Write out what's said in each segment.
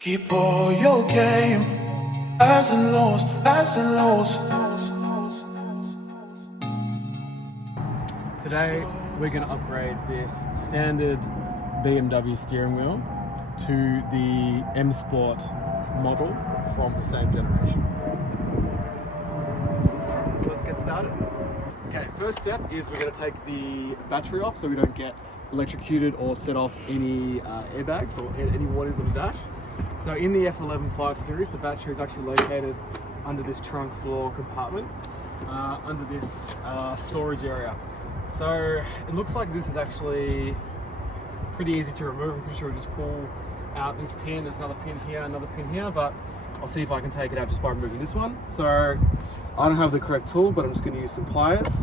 Keep all your game, highs and lows, highs and lows. Today we're going to upgrade this standard BMW steering wheel to the M Sport model from the same generation. So let's get started. Okay, first step is we're going to take the battery off so we don't get electrocuted or set off any airbags or any warnings on the dash. So in the F11 5 Series, the battery is actually located under this trunk floor compartment, under this storage area. So it looks like this is actually pretty easy to remove. I'm pretty sure we just pull out this pin. There's another pin here, but I'll see if I can take it out just by removing this one. So I don't have the correct tool, but I'm just going to use some pliers.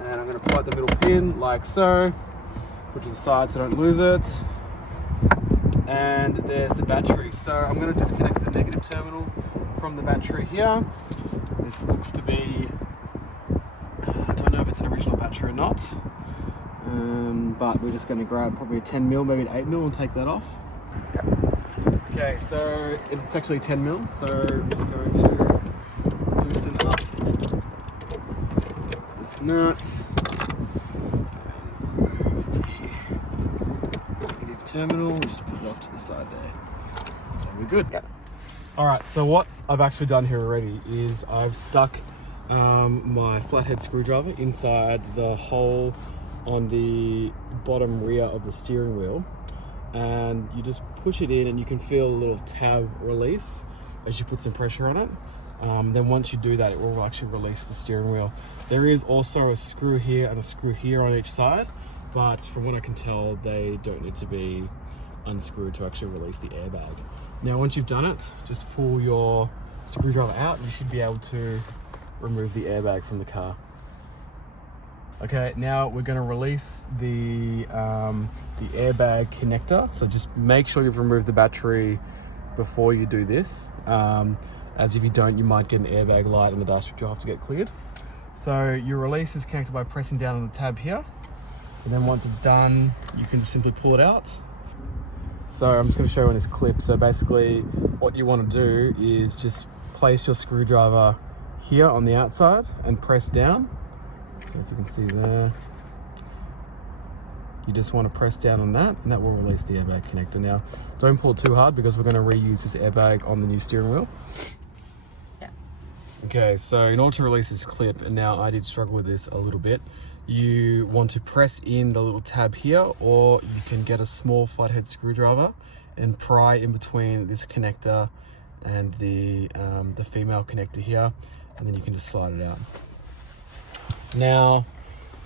And I'm going to pull out the middle pin like so. Put it to the side so I don't lose it. And there's the battery. So I'm going to disconnect the negative terminal from the battery here. This looks to be, I don't know if it's an original battery or not, but we're just going to grab probably a 10mm, maybe an 8mm and take that off. Okay, so it's actually 10mm, so I'm just going to loosen up this nut. Terminal, just put it off to the side there. So we're good. Yep. All right, so what I've actually done here already is I've stuck my flathead screwdriver inside the hole on the bottom rear of the steering wheel, and you just push it in and you can feel a little tab release as you put some pressure on it. Then once you do that, it will actually release the steering wheel. There is also a screw here and a screw here on each side, but from what I can tell, they don't need to be unscrewed to actually release the airbag. Now, once you've done it, just pull your screwdriver out and you should be able to remove the airbag from the car. Okay, now we're going to release the airbag connector. So just make sure you've removed the battery before you do this, as if you don't, you might get an airbag light on the dash, which you'll have to get cleared. So your release is connected by pressing down on the tab here. And then once it's done, you can just simply pull it out. So I'm just going to show you on this clip. So basically what you want to do is just place your screwdriver here on the outside and press down. So if you can see there, you just want to press down on that and that will release the airbag connector. Now, don't pull it too hard because we're going to reuse this airbag on the new steering wheel. Yeah. Okay, so in order to release this clip, and now I did struggle with this a little bit, you want to press in the little tab here, or you can get a small flathead screwdriver and pry in between this connector and the female connector here, and then you can just slide it out. Now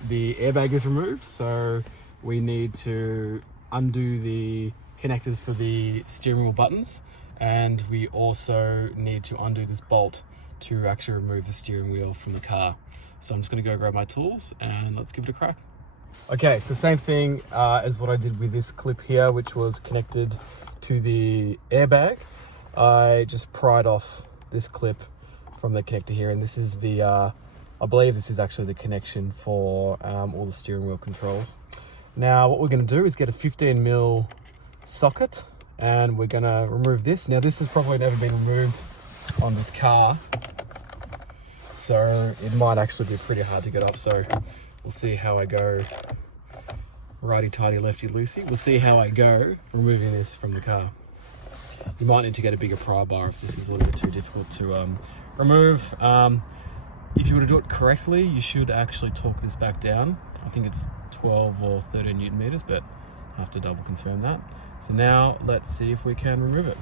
the airbag is removed, so we need to undo the connectors for the steering wheel buttons, and we also need to undo this bolt to actually remove the steering wheel from the car. So I'm just going to go grab my tools and let's give it a crack. Okay, so same thing as what I did with this clip here, which was connected to the airbag. I just pried off this clip from the connector here, and this is the, I believe this is actually the connection for all the steering wheel controls. Now what we're going to do is get a 15mm socket, and we're going to remove this. Now this has probably never been removed on this car, so it might actually be pretty hard to get off. So we'll see how I go. Righty-tighty, lefty-loosey. We'll see how I go removing this from the car. You might need to get a bigger pry bar if this is a little bit too difficult to remove. If you were to do it correctly, you should actually torque this back down. I think it's 12 or 13 Newton meters, but I have to double confirm that. So now let's see if we can remove it.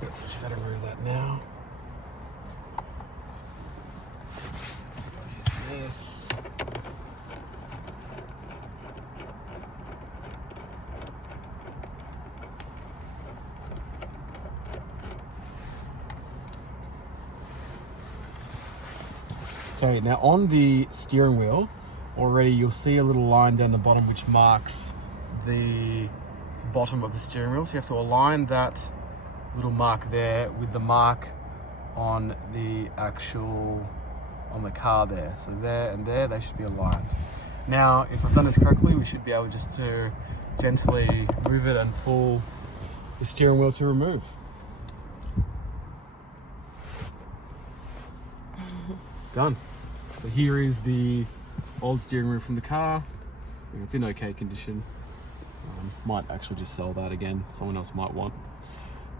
So you better remove that now. Use this. Okay, now on the steering wheel, already you'll see a little line down the bottom which marks the bottom of the steering wheel. So you have to align that little mark there with the mark on the car there. So there and there, they should be aligned. Now, if I've done this correctly, we should be able just to gently move it and pull the steering wheel to remove. Done. So here is the old steering wheel from the car. It's in okay condition. Might actually just sell that again. Someone else might want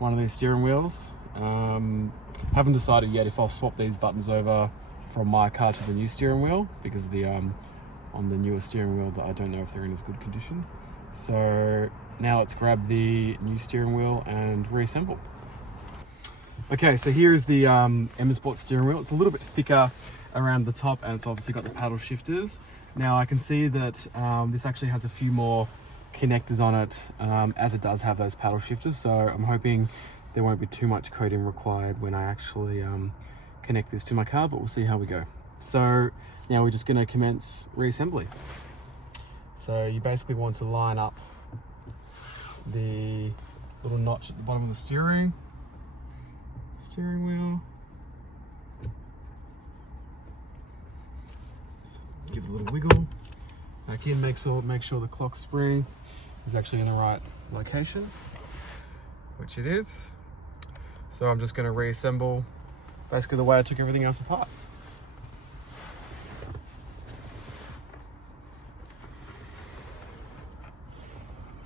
one of these steering wheels. Haven't decided yet if I'll swap these buttons over from my car to the new steering wheel, because on the newer steering wheel that I don't know if they're in as good condition. So now let's grab the new steering wheel and reassemble. Okay, so here is the M Sport steering wheel. It's a little bit thicker around the top, and it's obviously got the paddle shifters. Now I can see that this actually has a few more connectors on it, as it does have those paddle shifters. So I'm hoping there won't be too much coding required when I actually connect this to my car, but we'll see how we go. So now we're just going to commence reassembly. So you basically want to line up the little notch at the bottom of the steering wheel. Just give it a little wiggle. Back in, make sure the clock spring is actually in the right location, which it is. So I'm just going to reassemble basically the way I took everything else apart.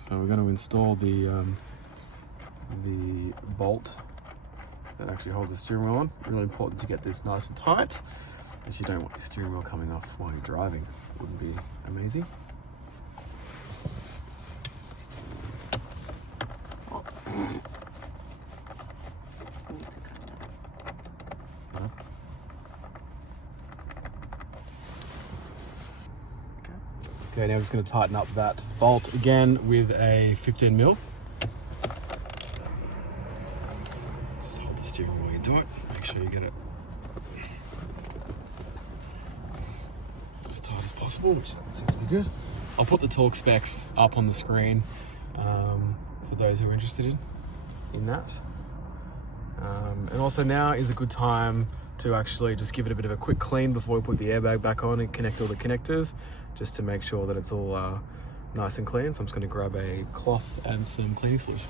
So we're going to install the bolt that actually holds the steering wheel on. Really important to get this nice and tight, as you don't want your steering wheel coming off while you're driving. Wouldn't be amazing. Okay, now I'm just going to tighten up that bolt again with a 15mm. Just hold the steering wheel while you do it. Make sure you get it as tight as possible, which seems to be good. I'll put the torque specs up on the screen for those who are interested in that. And also now is a good time to actually just give it a bit of a quick clean before we put the airbag back on and connect all the connectors, just to make sure that it's all nice and clean. So I'm just going to grab a cloth and some cleaning solution.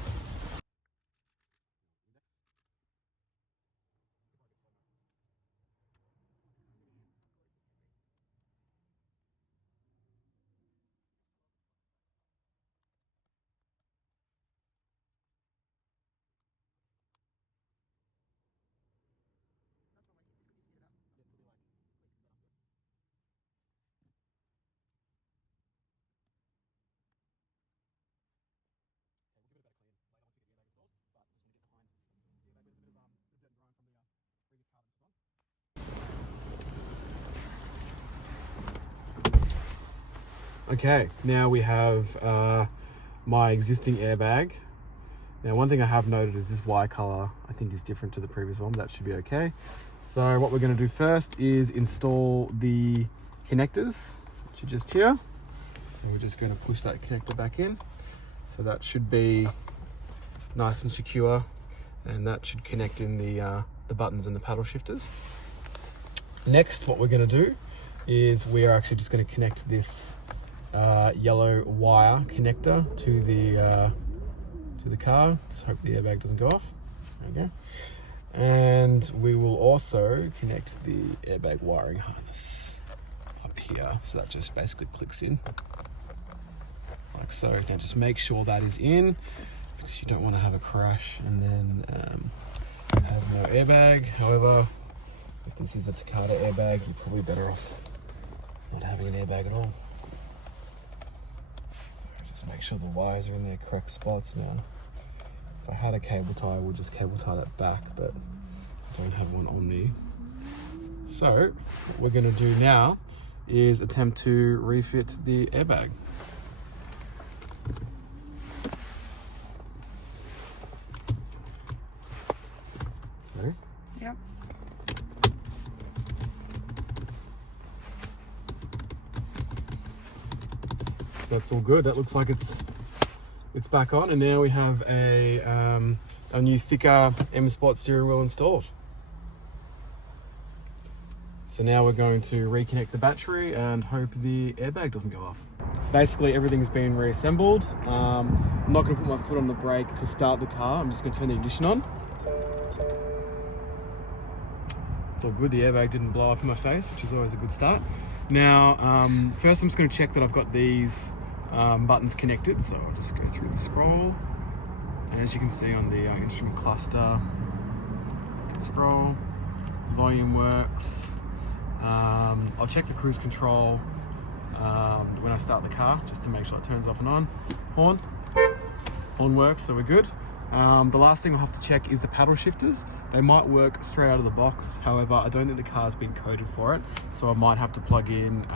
Okay, now we have my existing airbag. Now, one thing I have noted is this Y color, I think, is different to the previous one, but that should be okay. So what we're going to do first is install the connectors, which are just here. So we're just going to push that connector back in. So that should be nice and secure, and that should connect in the buttons and the paddle shifters. Next, what we're going to do is we are actually just going to connect this yellow wire connector to the car. Let's hope the airbag doesn't go off. There we go. And we will also connect the airbag wiring harness up here. So that just basically clicks in like so. Now just make sure that is in, because you don't want to have a crash and then have no airbag. However, if this is a Takata airbag, you're probably better off not having an airbag at all. So just make sure the wires are in their correct spots. Now, if I had a cable tie, I would just cable tie that back, but I don't have one on me. So what we're going to do now is attempt to refit the airbag. Ready? Yep. That's all good. That looks like it's back on, and now we have a new thicker M Sport steering wheel installed. So now we're going to reconnect the battery and hope the airbag doesn't go off. Basically everything's been reassembled. I'm not going to put my foot on the brake to start the car. I'm just going to turn the ignition on. It's all good, the airbag didn't blow up in my face, which is always a good start. Now, first I'm just going to check that I've got these buttons connected. So I'll just go through the scroll. And as you can see on the instrument cluster, I can scroll, volume works. I'll check the cruise control when I start the car, just to make sure it turns off and on. Horn works, so we're good. The last thing I'll have to check is the paddle shifters. They might work straight out of the box, however, I don't think the car's been coded for it, so I might have to plug in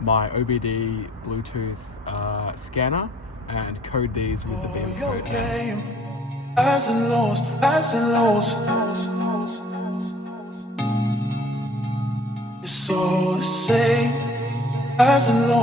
my OBD Bluetooth scanner and code these with the BimmerCode. Highs and lows, highs and lows. It's all the same. Highs and lows.